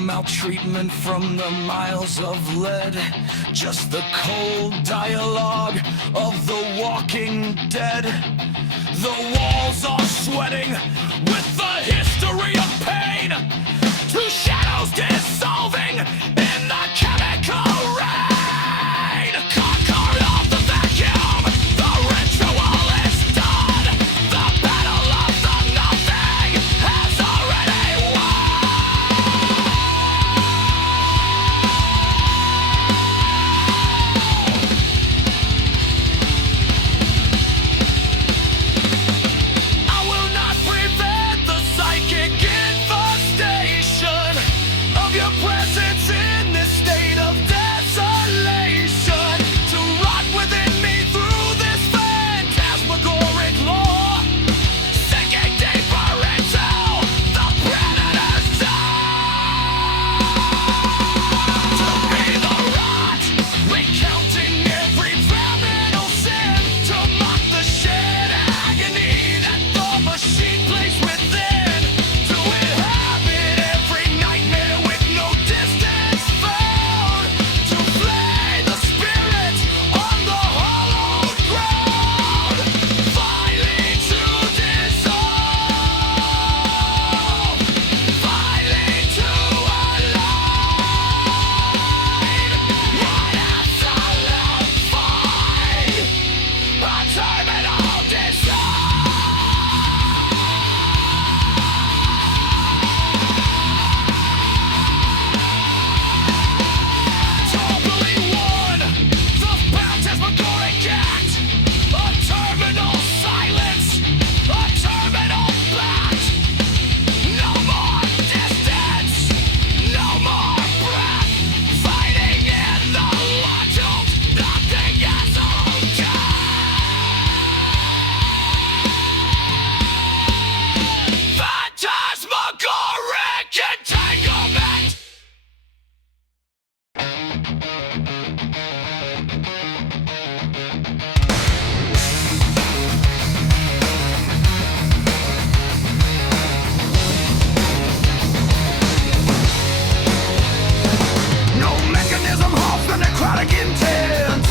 maltreatment from the miles of lead. Just the cold dialogue of the walking dead. The walls are sweating with the history of pain. Two shadows dissolving in the chemical rain. Concord of the vacuum, the ritual is done. The battle of the nothing has already won. I will not prevent the psychic infestation of your presence in this state of desolation. To rot within me through this phantasmagoric lore, sinking deeper into the predator's zone. To be the rot, recounting every criminal sin, to mock the shared agony that the machine plays within, to inhabit every nightmare with no distance found, to flay the spirit on the hollowed ground, finally to dissolve, finally to align. One absolute void, a terminal Totally one, the phantasmagoric act, a terminal silence, a terminal fact. No more distance, no more breath, fighting in the wild, nothing is okay. Phantasmagoric Entanglement. No mechanism halts the necrotic intent.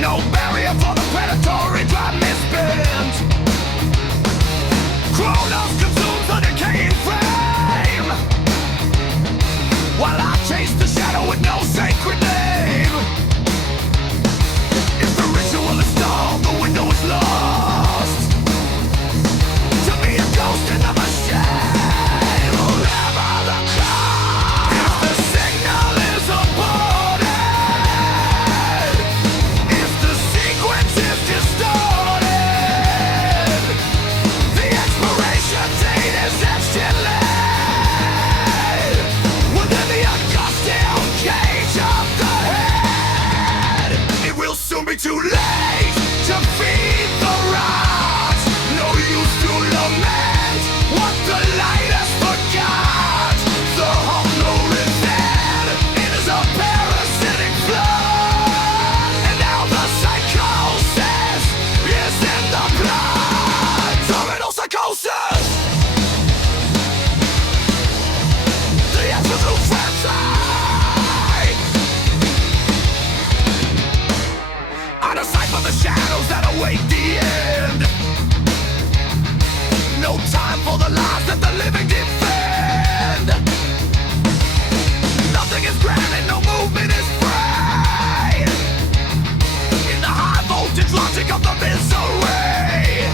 No barrier for the predatory drive misspent. Chronos consumes the decaying frame, while I chase the shadow with no sacred name. If the ritual is stalled, the window is lost. To be a ghost in the machine, never the cause. If the signal is aborted, if the sequence is distorted, the expiration date is etched in lead within the Augustan cage of the head. It will soon be too late to feed the rot. No use to lament what the light has forgot. The hollow within, it is a parasitic flood, and now the psychosis is in the blood. Terminal psychosis, the absolute frenzy. Out of sight for the shadows that await the end. No time for the lies that the living defend. Nothing is granted, no movement is free. In the high voltage logic of the misery,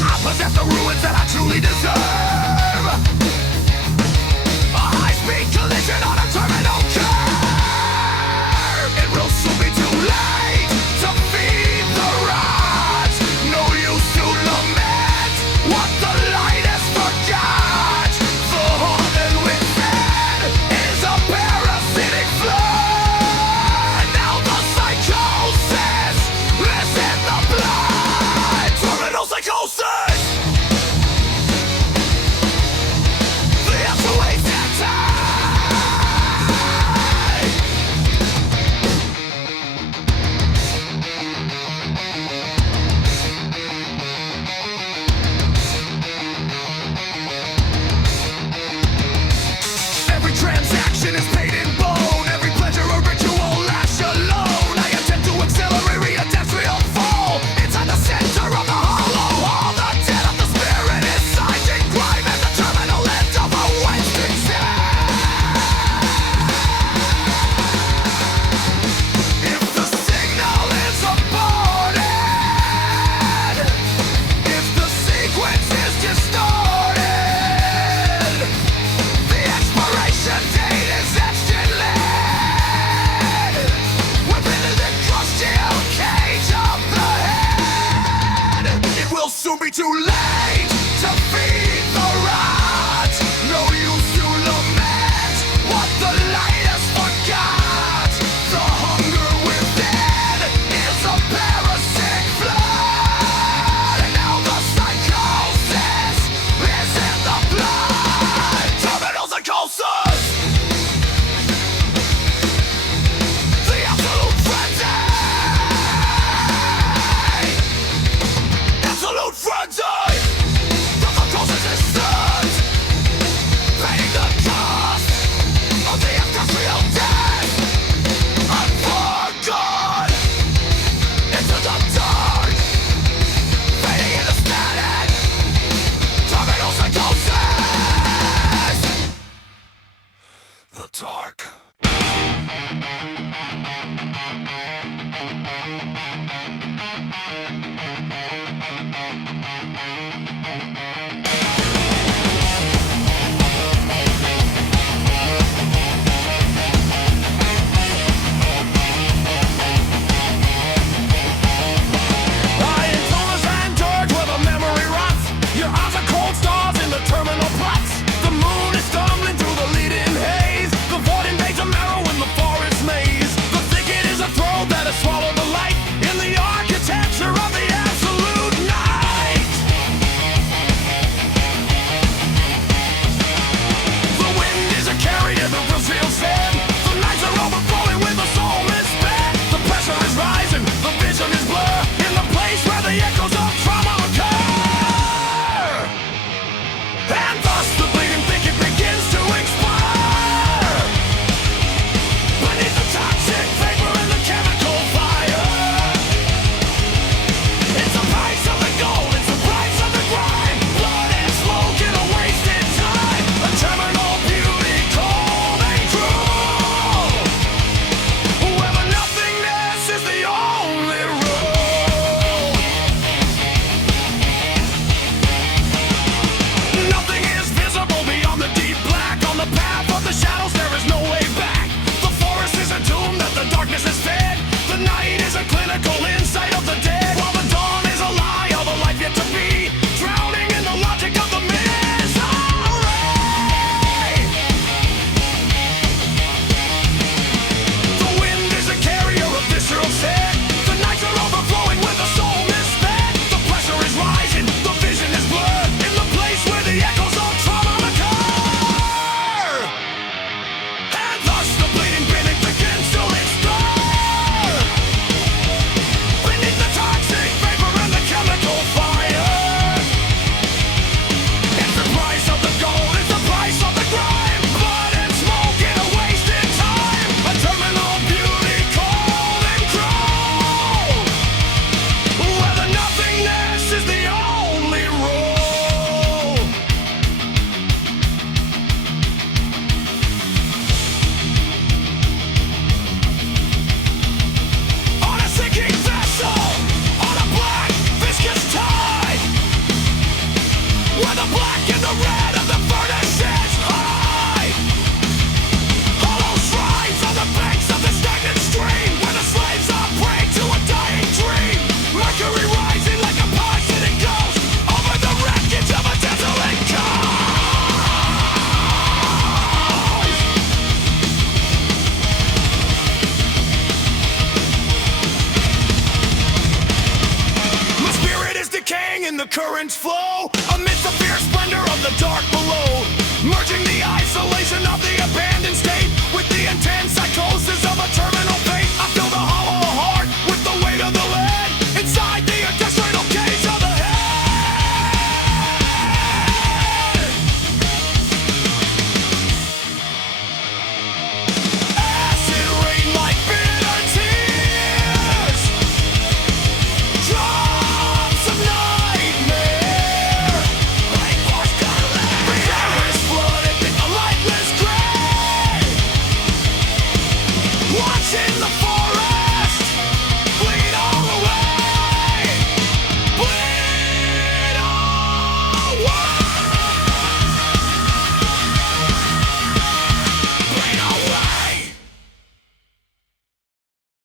I possess the ruins that I truly deserve. A high-speed collision on a terminal curve. It will soon be too late to feed the rot. No use to lament what the light has forgot. The haunted within is a parasitic flood. Now the psychosis too late to feed the rat. No use to lament what the light has forgot. The hunger within is a parasitic flood, and now the psychosis is in the blood. Terminal psychosis, the absolute frenzy. Absolute frenzy. The psychosis is stunned, paying the cost of the industrial death. And for good, into the dark, fading in the static. Terminal psychosis. The dark. currents flow amidst the fierce splendor of the dark below, merging the isolation of the